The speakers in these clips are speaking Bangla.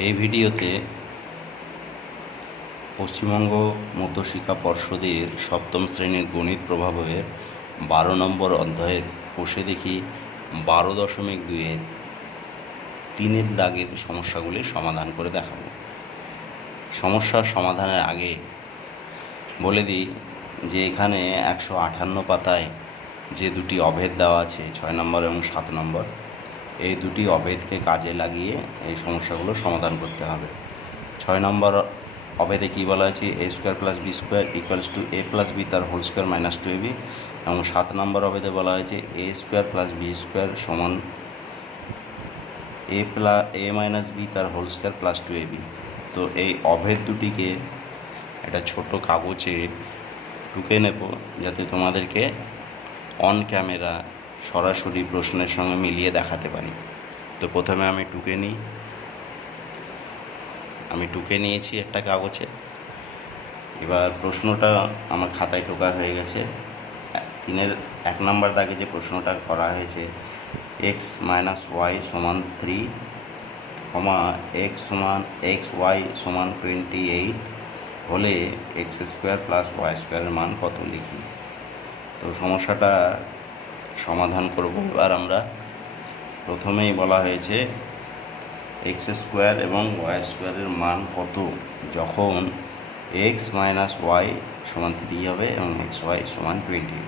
এই ভিডিওতে পশ্চিমবঙ্গ মধ্যশিক্ষা পর্ষদের সপ্তম শ্রেণীর গণিত প্রভাবের 12 নম্বর অধ্যায়ের কোষে দেখি 12.2-এর 3-এর দাগের সমস্যাগুলি সমাধান করে দেখাবো। সমস্যার সমাধানের আগে বলে দিই যে এখানে 158 পাতায় যে দুটি অভেদ দেওয়া আছে 6 নম্বর এবং 7 নম্বর, এই দুটি অভেদকে কাজে লাগিয়ে এই সমস্যাগুলো সমাধান করতে হবে। 6 নম্বর অভেদে কী বলা হয়েছে, a square plus B square equals to a plus B তার হোল স্কোয়ার মাইনাস 2ab, এবং 7 নম্বর অভেদে বলা হয়েছে a square plus B square সমান a মাইনাস বি তার হোল স্কোয়ার প্লাস 2ab। তো এই অভেদ দুটিকে একটা ছোট কাগজে টুকে নেব যাতে তোমাদেরকে অন ক্যামেরা সরাসরি প্রশ্নের সঙ্গে মিলিয়ে দেখাতে পারি। তো প্রথমে আমি টুকে নিয়েছি একটা কাগজে। এবার প্রশ্নটা আমার খাতায় টোকা হয়ে গেছে। 3-এর 1 নম্বর দাগে যে প্রশ্নটা করা হয়েছে, x মাইনাস ওয়াই সমান 3, এক্স ওয়াই সমান 28 হলে এক্স স্কোয়ার প্লাস ওয়াই স্কোয়ারের মান কত লিখি। তো সমস্যাটা সমাধান করব। এবার আমরা প্রথমেই বলা হয়েছে এক্স স্কোয়ার এবং ওয়াই স্কোয়ারের মান কত যখন এক্স মাইনাস ওয়াই সমান 3 হবে এবং এক্স ওয়াই সমান 20।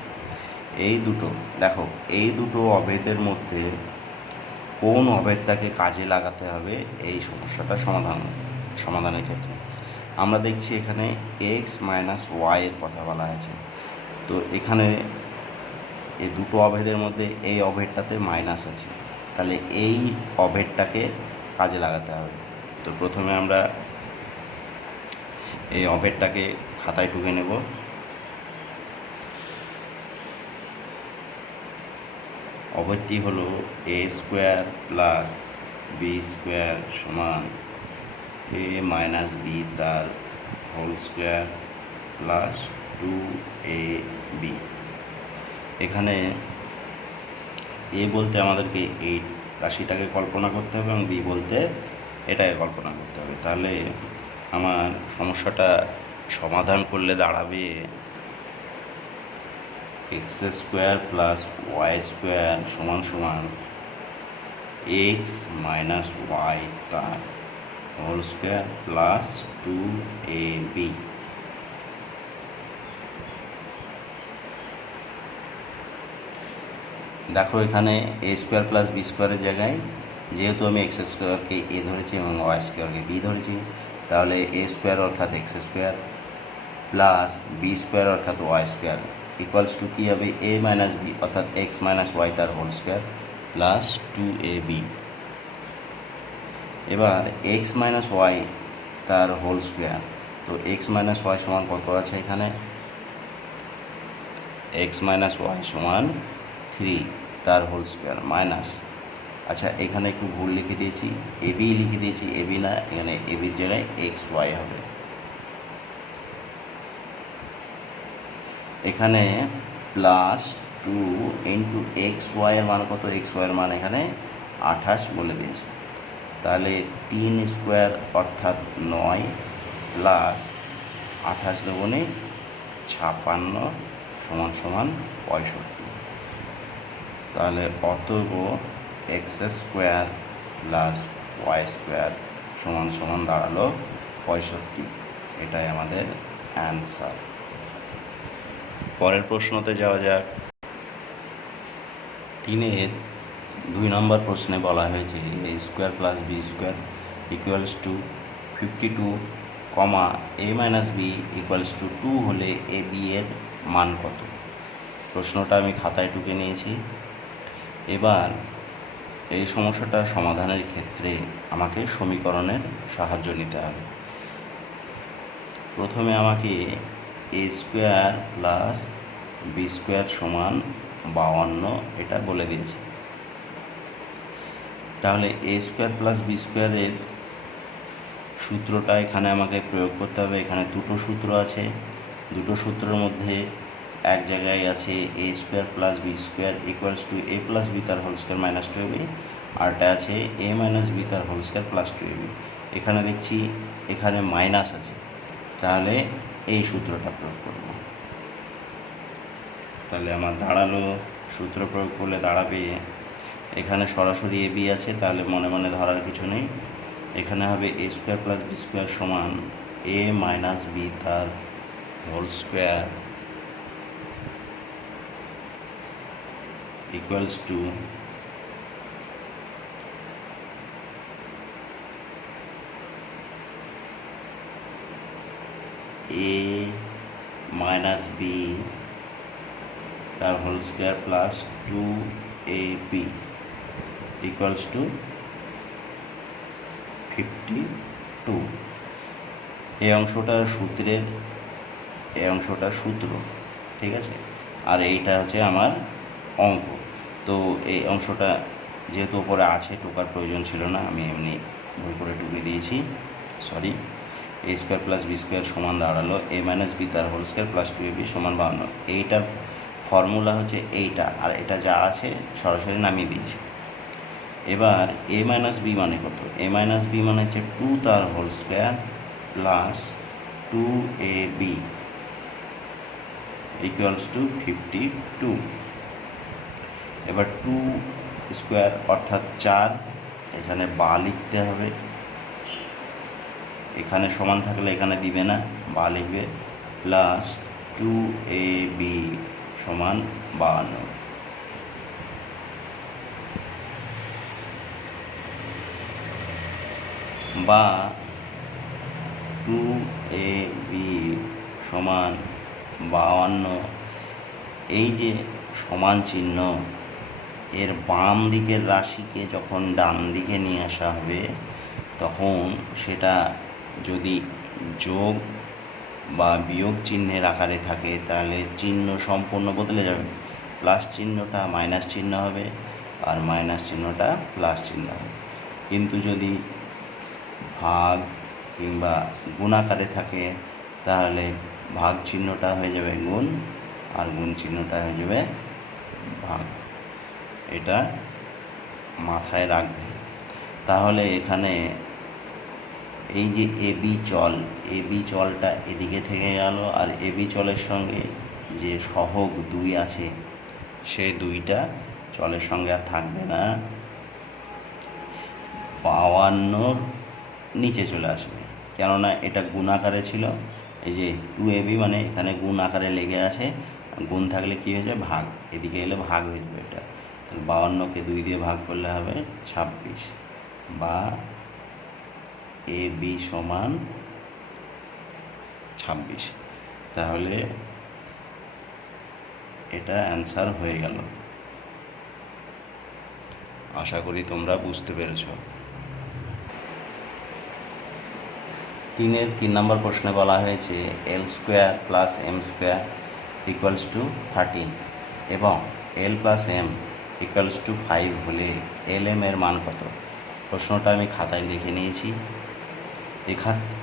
এই দুটো অভেদের মধ্যে কোন অভেদটাকে কাজে লাগাতে হবে এই সমস্যাটা সমাধানের ক্ষেত্রে। আমরা দেখছি এখানে এক্স মাইনাস ওয়াইয়ের কথা বলা হয়েছে। তো এখানে এই দুটো অভেদের মধ্যে এই অভেদটাতে মাইনাস আছে, তাহলে এই অভেদটাকে কাজে লাগাতে হবে। তো প্রথমে আমরা এই অভেদটাকে খাতায় টুকে নেব। অভেদটি হলো a square plus B square সমান a মাইনাস বি তার হোল স্কোয়ার প্লাস 2ab। এখানে a বলতে আমাদেরকে এই রাশিটাকে কল্পনা করতে হবে এবং b বলতে এটাকে কল্পনা করতে হবে। তাহলে আমার সমস্যাটা সমাধান করলে দাঁড়াবে x square plus y square সমান সমান এক্স মাইনাস ওয়াই তার হোল স্কোয়ার প্লাস 2ab। দেখো এখানে এ স্কোয়ার প্লাস বি স্কোয়ারের জায়গায় যেহেতু আমি এক্স স্কোয়ারকে এ ধরেছি এবং ওয়াই স্কোয়ারকে বি ধরেছি, তাহলে এ স্কোয়ার অর্থাৎ x square plus B square অর্থাৎ ওয়াই স্কোয়ার ইকুয়ালস টু কী হবে, এ মাইনাস বি অর্থাৎ এক্স মাইনাস ওয়াই তার হোল স্কোয়ার প্লাস 2ab। এবার এক্স মাইনাস ওয়াই তার হোল স্কোয়ার, তো এক্স মাইনাস ওয়াই সমান কত আছে এখানে, এক্স মাইনাস ওয়াই সমান 3 তার হোল স্কোয়ার মাইনাস, আচ্ছা এখানে একটু ভুল লিখে দিয়েছি, এবি লিখে দিয়েছি, এবি না, এখানে এবির জায়গায় এক্স ওয়াই হবে। এখানে প্লাস 2 ইন্টু এক্স ওয়াইয়ের মান কত, এক্স ওয়াইয়ের মান এখানে 28 বলে দিয়েছে। তাহলে 3 স্কোয়ার অর্থাৎ 9 প্লাস 28 দুগুণে 56 সমান সমান 65। তাহলে অতএব x square plus y square সমান সমান দাঁড়ালো 65। এটাই আমাদের অ্যান্সার। পরের প্রশ্নতে যাওয়া যাক। 3-এর 2 নম্বর প্রশ্নে বলা হয়েছে A square plus B square equals to 52, A minus B equals to 2 হলে এ বি এর মান কত। প্রশ্নটা আমি খাতায় টুকে নিয়েছি। এবার এই সমস্যাটা সমাধানের ক্ষেত্রে আমাকে সমীকরণের সাহায্য নিতে হবে। প্রথমে আমাকে এ স্কোয়ার প্লাস বি স্কোয়ার সমান 52 এটা বলে দিয়েছে। তাহলে এ স্কোয়ার প্লাস বি স্কোয়ারের সূত্রটা এখানে আমাকে প্রয়োগ করতে হবে। এখানে দুটো সূত্র আছে, দুটো সূত্রের মধ্যে এক জায়গায় আছে A square plus B square equals to A plus B তার হোল স্কোয়ার মাইনাস 2ab, আরটা আছে এ মাইনাস বি তার হোল স্কোয়ার প্লাস 2ab। এখানে দেখছি এখানে মাইনাস আছে, তাহলে এই সূত্রটা প্রয়োগ করব। তাহলে আমার দাঁড়ালো, সূত্র প্রয়োগ করলে দাঁড়াবে, এখানে সরাসরি এ বি আছে, তাহলে মনে মনে ধরার কিছু নেই। এখানে হবে A square plus B square সমান এ মাইনাস বি তার whole square equals to A minus B তার whole square plus 2ab equals to 52। এই অংশটা সূত্রের, এই অংশটা সূত্র, ঠিক আছে, আর এইটা হচ্ছে আমার অঙ্ক। তো এই অংশটা যেহেতু ওপরে আছে, টোকার প্রয়োজন ছিল না, আমি এমনি ভুল করে ঢুকে দিয়েছি, সরি। এ স্কোয়ার প্লাস বি স্কোয়ার সমান দাঁড়ালো এ মাইনাস বি তার হোল স্কোয়ার প্লাস 2ab সমান 52। এইটার ফর্মুলা হচ্ছে এইটা, আর এটা যা আছে সরাসরি নামিয়ে দিয়েছি। এবার এ মাইনাস বি মানে কত? এ মাইনাস বি মানে হচ্ছে 2 তার whole square plus 2ab equals to 52। এবার 2 স্কোয়ার অর্থাৎ 4, এখানে বা লিখতে হবে, এখানে সমান থাকলে এখানে দিবে না, বা লিখবে, প্লাস 2ab সমান 52। বা 2ab সমান 52। এই যে সমান চিহ্ন, এর বাম দিকের রাশিকে যখন ডান দিকে নিয়ে আসা হবে, তখন সেটা যদি যোগ বা বিয়োগ চিহ্নের আকারে থাকে, তাহলে চিহ্ন সম্পূর্ণ বদলে যাবে। প্লাস চিহ্নটা মাইনাস চিহ্ন হবে, আর মাইনাস চিহ্নটা প্লাস চিহ্ন হবে। কিন্তু যদি ভাগ কিংবা গুণ আকারে থাকে, তাহলে ভাগ চিহ্নটা হয়ে যাবে গুণ, আর গুণ চিহ্নটা হয়ে যাবে ভাগ। এটা মাথায় রাখবে। তাহলে এখানে এই যে এ বি চলটা এদিকে থেকে গেল, আর এ বি চলের সঙ্গে যে সহগ 2 আছে, সেই 2টা চলের সঙ্গে আর থাকবে না, 52 নিচে চলে আসবে। কেননা এটা গুণ আকারে ছিল, এই যে 2ab মানে এখানে গুণ আকারে লেগে আছে, গুণ থাকলে কী হয়ে যায়? ভাগ। এদিকে এলে ভাগ হয়ে যাবে এটা। তাহলে 52কে 2 দিয়ে ভাগ করলে হবে 26, বা ab সমান 26। তাহলে এটা অ্যান্সার হয়ে গেল। আশা করি তোমরা বুঝতে পেরেছ। 3 নম্বর প্রশ্নে বলা হয়েছে L square plus M square equals to 13 এবং L plus M equals to 5 হলে এল এম এর মান কত? প্রশ্নটা আমি খাতায় লিখে নিয়েছি।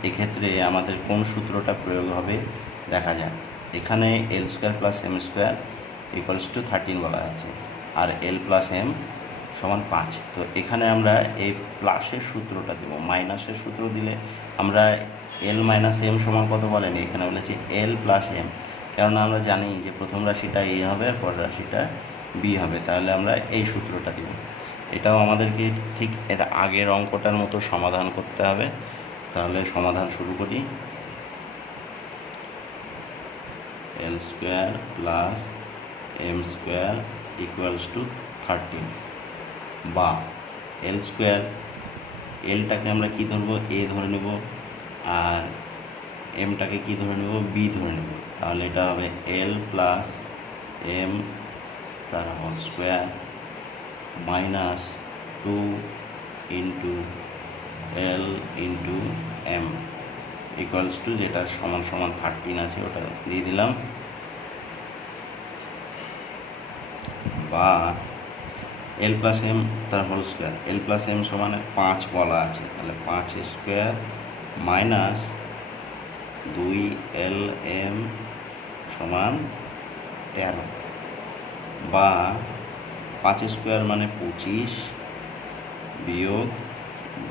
এক্ষেত্রে আমাদের কোন সূত্রটা প্রয়োগ হবে দেখা যাক। এখানে L square plus M square equals to 13 বলা হয়েছে, আর এল প্লাস এম সমান 5। তো এখানে আমরা এই প্লাসের সূত্রটা দেবো, মাইনাসের সূত্র দিলে আমরা এল মাইনাস এম সমান কত বলেনি, এখানে বলেছি এল প্লাস এম। কেননা আমরা জানি যে প্রথম রাশিটা এ হবে, পরের রাশিটা বি হবে, তাহলে আমরা এই সূত্রটা দেব। এটাও আমাদেরকে ঠিক এর আগের অঙ্কটার মতো সমাধান করতে হবে। তাহলে সমাধান শুরু করি। L square plus M square equals to 13, বা এল স্কোয়ার, এলটাকে আমরা কি ধরবো? এ ধরে নেব, আর এমটাকে কি ধরে নেব? বি ধরে নেব। তাহলে এটা হবে এল প্লাস এম তার whole square minus 2 into l into m equals to, যেটা সমান সমান 13 আছে ওটা দিয়ে দিলাম, বা এল প্লাস এম তার whole square, l plus m সমান 5 বলা আছে, তাহলে 5 স্কোয়ার মাইনাস 2 এল এম সমান 13, বা 5 স্কোয়ার মানে 25 বিয়োগ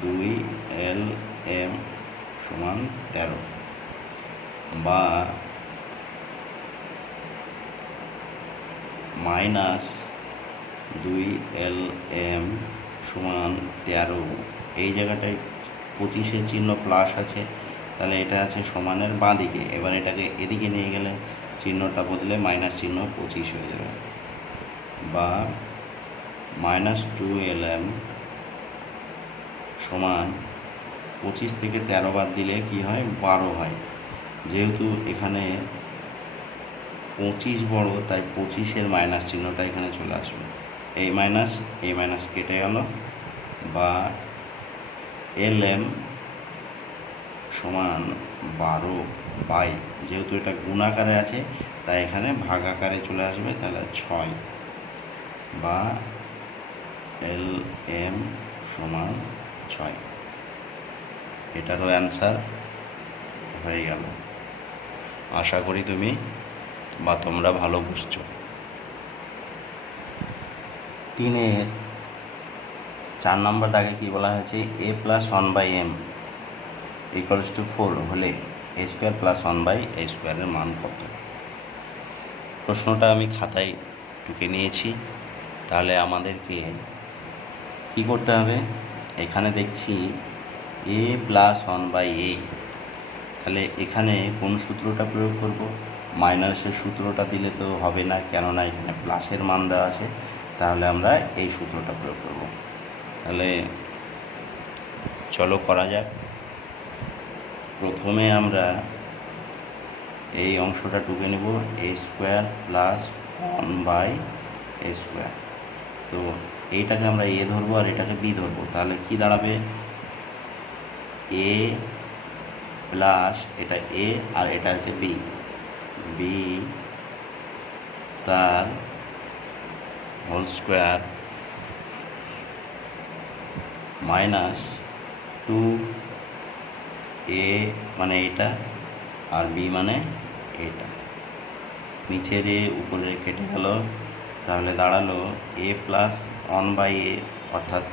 2 এল এম সমান 13 বা -2LM সমান 13। এই জায়গাটায় 25-এর চিহ্ন প্লাস আছে, তাহলে এটা আছে সমানের বাঁ দিকে। এবার এটাকে এদিকে নিয়ে গেলে চিহ্নটা বদলে মাইনাস চিহ্ন 25 হয়ে যাবে, বা -2LM সমান 25 থেকে 13 বাদ দিলে কি হয়, 12 হয়। যেহেতু এখানে 25 বড়, তাই 25-এর মাইনাস চিহ্নটা এখানে চলে আসবে। এই মাইনাস কেটে গেল, বা LM সমান 12 যেহেতু এটা গুণ আকারে আছে তাই এখানে ভাগ আকারে চলে আসবে, তাহলে 6, বা LM সমান 6। এটারও অ্যান্সার হয়ে গেল। আশা করি তোমরা ভালো বুঝছো। 3-এর 4 নম্বর দাগে কি বলা হয়েছে, a+1/m = 4 হলে a² + 1/a² এর মান কত? প্রশ্নটা আমি খাতায় টুকে নিয়েছি। তাহলে আমাদেরকে কি করতে হবে, এখানে দেখছি a+1/a, তাহলে এখানে কোন সূত্রটা প্রয়োগ করব? মাইনাসের সূত্রটা দিলে তো হবে না, কেননা এখানে প্লাসের মান দেওয়া আছে। তাহলে আমরা এই সূত্রটা প্রয়োগ করব। তাহলে চলো করা যাক। প্রথমে আমরা এই অংশটা টুকে নেব, a² + 1/a²। তো এইটাকে আমরা a ধরবো আর এটাকে b ধরবো। তাহলে কি দাঁড়াবে, a প্লাস এটা a আর এটা হচ্ছে b তার হোল স্কোয়ার -2a মানে এটা আর b মানে এটা। নিচের এ উপরে কেটে গেল, তাহলে দাঁড়ালো a + 1/a অর্থাৎ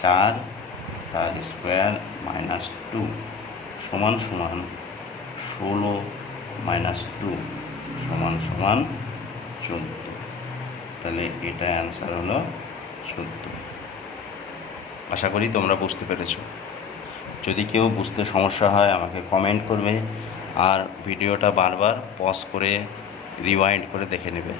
4 তার স্কোয়ার -2 সমান 16 - 2 সমান 14। তাহলে এটা অ্যান্সার হলো 14। আশা করি তোমরা বুঝতে পেরেছো। যদি কেউ বুঝতে সমস্যা হয় আমাকে কমেন্ট করবে, আর ভিডিওটা বারবার পজ করে রিওয়াইন্ড করে দেখে নেবে।